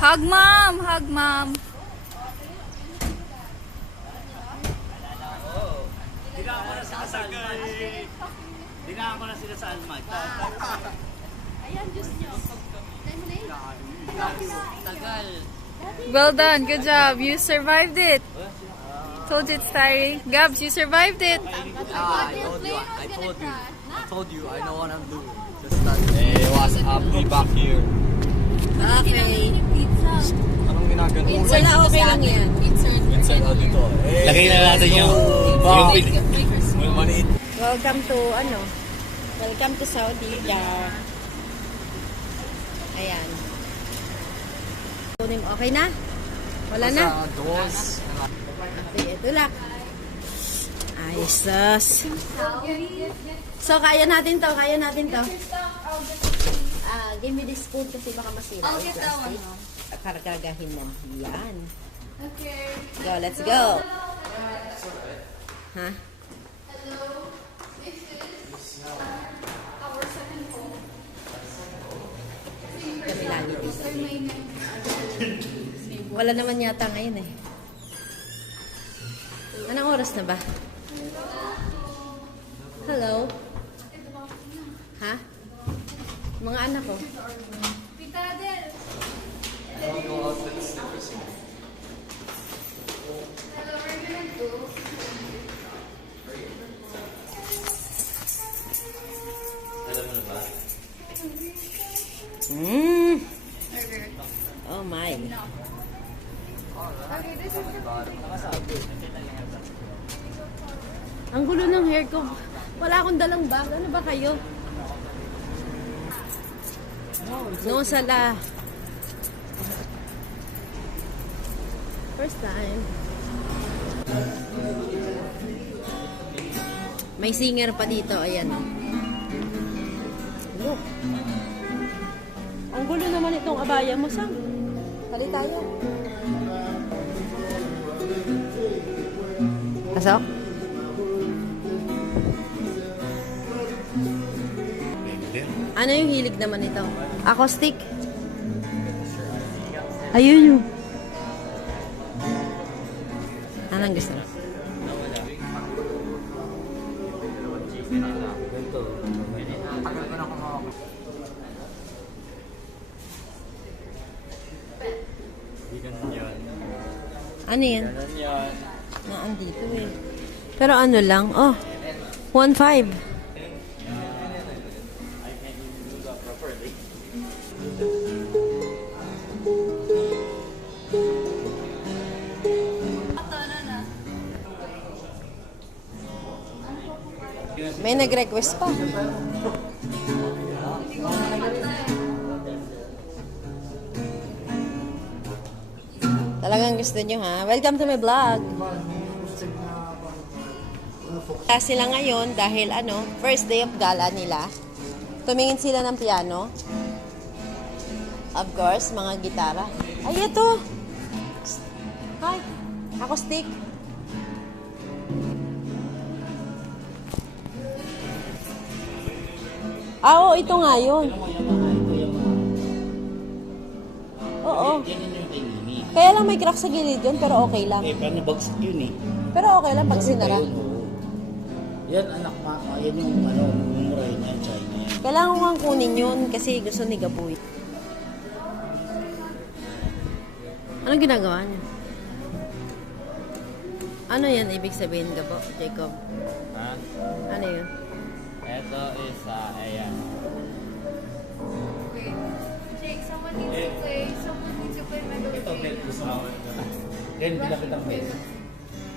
Hug mom! Hug mom! Dinaan ko na sila sa Almag. Dinaan ko na sila sa Almag. Ayan, juice nyo. Tagal. Well done. Good job. You survived it. Told you it's tiring. Gabs, you survived it. I told you, I know what I'm doing. Just start. Hey, what's up? We back here. Okay. Anong ginagawa? Insert na okay lang yan. Insert out dito. Hey, lagay na natin yung maliit. Welcome to, welcome to Saudi. Ayan. Okay na? Wala na? Doors. Okay, ito lang. Ayos, sus. So, kaya natin to. Give me this spoon kasi baka masira. I'll get that one. Karagagahin mo. Yan. Okay. Go, let's go. Ha? Hello. This is our second home. Kami lagi dito. Wala naman yata ngayon eh. Anong oras na ba? Hello? Ha? Mga anak ko. Pitadel. Hello, we're gonna do. Alam mo na ba? Oh my. Okay, this is Ang gulo ng hair ko. Wala akong dalang bag. Ano ba kayo? No sala. First time. May singer pa dito. Ayan. Look. Ang gulo naman itong abaya mo, Sam. Hali tayo. Pasok? Ano yung hilig naman ito? Acoustic? Ayun yun. Anong gusto mo? Ano yan? Naandito eh. Pero ano lang? Oh, 1.5. May nag-request pa. Talagang gusto nyo ha. Welcome to my vlog. Kasi sila ngayon dahil first day of gala nila. Tumingin sila ng piano. Of course, mga gitara. Ay, ito. Hi. Acoustic. Oo, ito nga yun. Oo. Kaya lang may crack sa gilid yun, pero okay lang. Eh, paano bagsak yun eh? Pero okay lang pag sinara. Yan, anak ma. Yan yung mura yun yan, China yan. Kailangan ko nga kunin yun kasi gusto ni Gaboy. Anong ginagawa niya? Ano yan ibig sabihin, Gabo, Jacob? Ha? Ano yun? Ito is, ayan. Wait. Jake, someone needs to play. Someone needs to play Mega Ito, belt Baby. gusto mo. Then, pinapit ang belt.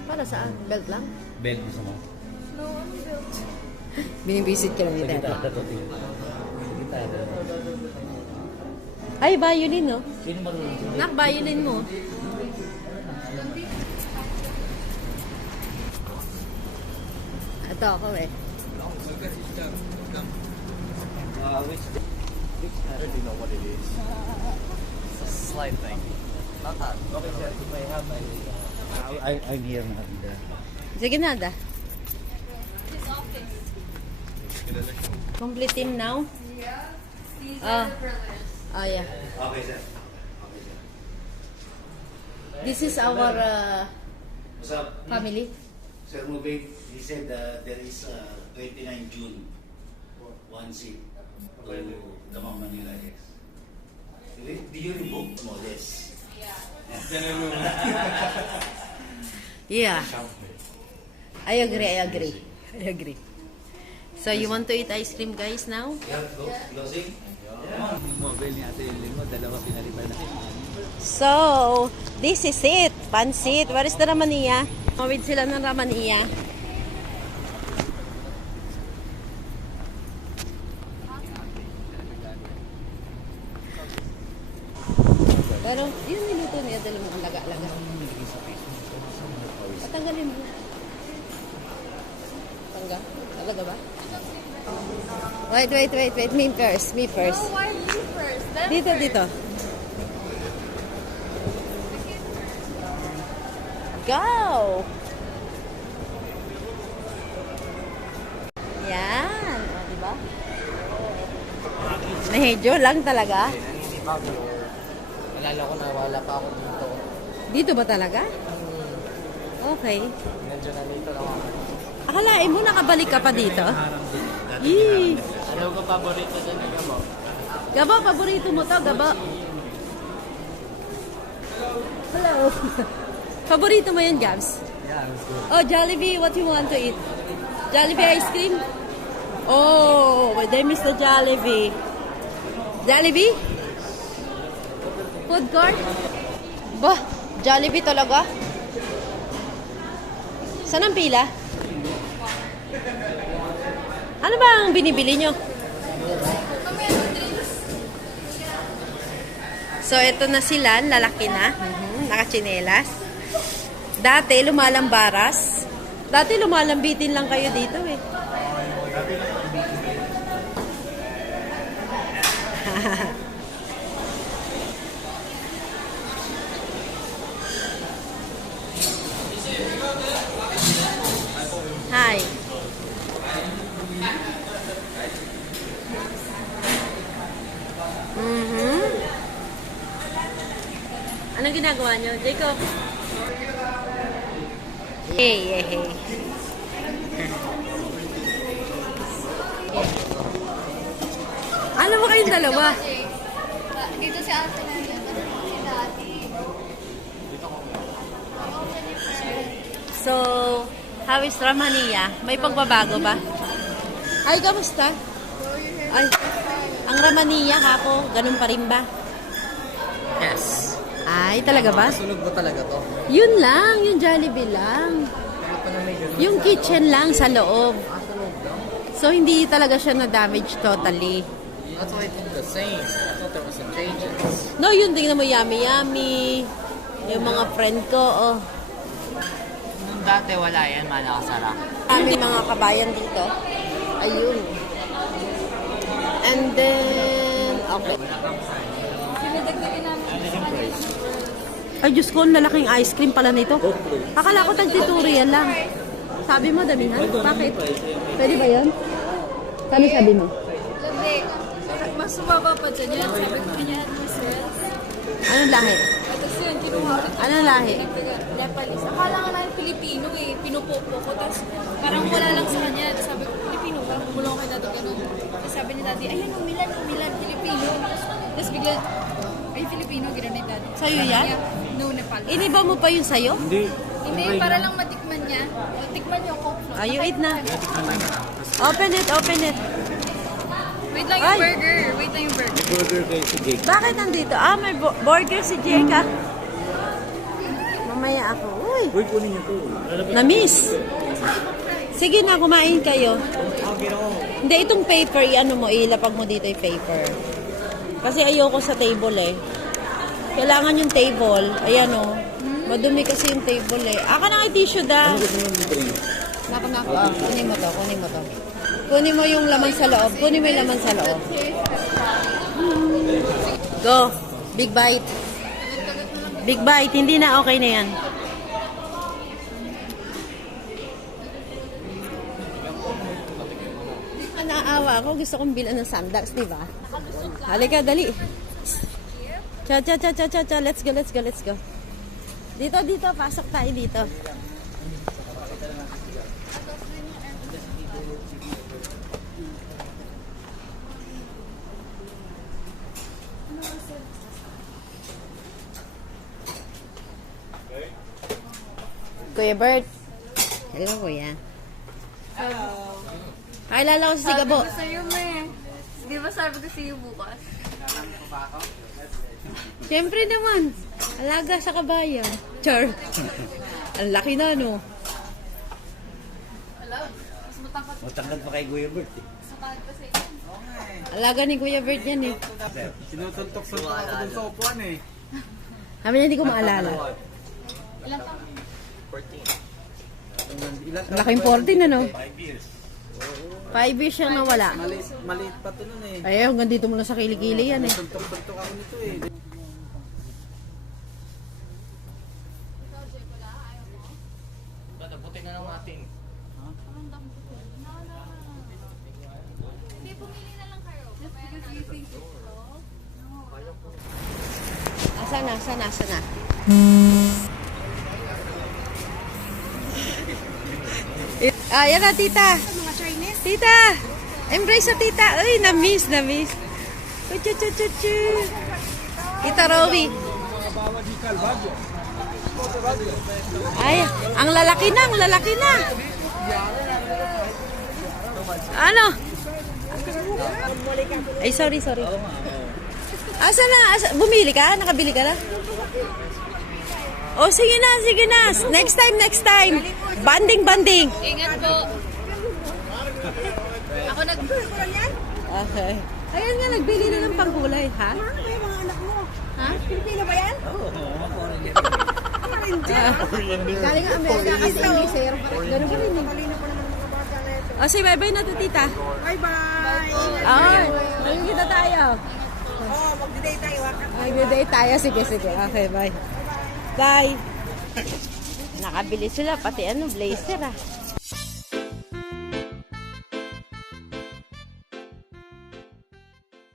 Para saan? Belt lang? Belt gusto mo. No, I'm built. Binibisit ka lang ni Sa Dada. gitara, tingin. Sa gitara. Ay, violin, no? Sino marunong? Nak, violin mo. Ito ako eh. Which, I don't know what it is. It's a slight thing. Not that. Okay, sir. If I have, I'm here na. Sige na, Da. His office. Complete team now? Yeah. These Ah. are the privileges. Oh, yeah. Okay, sir. Okay, sir. This is our What's up? family. Sir Mubay, he said there is 29 June, one seat to Damang Manila. Yes. Do you remove? No, yes. Yeah. I agree. So you want to eat ice cream guys now? Yeah, closing? Mobile niya ate yung linggo, dalawa pinalipan natin. So, this is it. Pansit. Where is the ramania? Mawid sila ng ramania. Pero, yun niluto niya. Dala mo ang laga-laga. Patanggalin mo. Tanggal? Talaga ba? Wait. Me first. Why you first? Then Dito. Go! Yan. O, diba? Medyo lang talaga. Nanginibag or nalala ko na wala pa ako dito. Dito ba talaga? Okay. Medyo nandito lang ako. Akalain mo nakabalik ka pa dito? Yee! Ano ko paborito dyan ng gamo? Gabo, paborito mo to, Gabo. Hello. Paborito mo yun, Gabs? Yeah, it's good. Oh, Jollibee, what you want to eat? Jollibee ice cream? Oh, they miss the Jollibee. Jollibee? Food court? Bah, Jollibee talaga? Saan ang pila? Ano ba ang binibili nyo? So, ito na sila, lalaki na. Nakachinelas. Dati, lumalambaras. Dati, lumalambitin lang kayo dito eh. Hi. Anong ginagawa nyo, Jacob? Hey. Ano ba kayong dalawa? dito si ate na yun. Si daddy. So, how is Ramania? May pagbabago ba? Ay, kamusta? Ay, ang Ramania kako, ganun pa rin ba? Yes. Ay, talaga ba? Sunog mo talaga to. Yun lang, yung Jollibee lang. Ano pa na may ganun? Yung kitchen lang sa loob. Sunog daw? So, hindi talaga siya na-damage totally. That's why I think the same. I thought there was some changes. No, yun, tingnan mo, yummy. Yung mga friend ko, oh. Nung dati wala yan, malakasara. Kami mga kabayan dito. Ayun. And then, okay. Sinadagdagan namin sa kanya. Ay, Diyos ko, ang lalaking ice cream pala nito. Akala ko tag-tutorial lang. Sabi mo, damihan? Bakit? Pwede ba yan? Kano sabi mo? Labi. Mas sumaba pa dyan yan. Sabi ko niya, mas yes. Anong lahi? Tapos yun, kinuha ko. Anong lahi? Nepalese. Akala nga namin Pilipino eh. Pinupopo ko. Tapos parang wala lang sa kanya. Tapos sabi ko, Pilipino. Parang kumulong kay dati ganun. Tapos sabi ni dati, ayun, Milan, Pilipino. Tapos bigla, ay, Pilipino, gano'n ni dati. Sa'yo yan? No, Nepal. Iniba mo pa yun sa'yo? Hindi. Hindi, para lang matikman niya. Tikman niyo ko. You eat na. Open it. Wait lang Ay. yung burger. Burger kayo si Jake. Bakit nandito? Ah, may burger si Jake, ah. Mamaya ako. Uy, Uy, kunin niyo to. na-miss. Sige na, kumain kayo. Hindi, itong paper, ano mo, ilapag mo dito yung paper. Kasi ayoko sa table eh. Kailangan yung table. Ayan o. Madumi kasi yung table eh. Aka na kay tissue da. Naku. Kunin mo to. Kunin mo yung laman sa loob. Kunin mo yung laman sa loob. Go. Big bite. Big bite. Hindi na, okay na yan. Naawa ako. Gusto kong bilan ng sandals, di ba? Halika, dali. Cha. Let's go. Dito, dito. Pasok tayo dito. Kuya Bert. Hello, Kuya. Kakilala ko si Sigabo. Sabi ko sa'yo, me. Di ba sabi ko sa'yo bukas? Siyempre naman. Alaga sa kabayan. Char. Ang laki na, no? Alam, mas matangkat Matangkad pa kay Kuya Bert eh. sa kahit pa sa inyo. Alaga ni Kuya Bert yan, eh. Sinutuntok-suntok ako dun sa upuan eh. Sabi niya, hindi ko maalala. Ilang taon? 14. Ilan Ang laking 14, ano? 5 years. 5 years siyang nawala. Maliit pa to nun eh. Ay, hanggang dito mo lang sa kilikili yan, eh. Suntok-suntok ako nito eh. Hindi, pumili na lang kayo. Just because you think it's low? Asan na, asan na, asan na? Yan na, tita. Mga Chinese. Tita! Embrace sa tita. Ay, na-miss, na-miss. Uchu-chu-chu-chu. Tita Rowie. Ay, ang lalaki na, ang lalaki na. Ano? Ay, sorry, sorry. Asa na? Bumili ka? Nakabili ka na? Oh, sige na, sige na. Next time, next time. Banding, banding. Ingat po. Ako nag... Okay. Ayan nga, nagbili na ng pangkulay, ha? May mga anak mo. Ha? Pilipino ba yan? Galing ang Amerika kasi English, eh. Ganun pa rin. Talino pa naman mga bata na ito. O, sige, bye-bye na to, tita. Bye-bye! Ay, magkikita tayo. Oh, mag-day tayo. Mag-date tayo. Sige, sige. Okay, bye. Bye. Nakabili sila, pati ano, blazer, ah.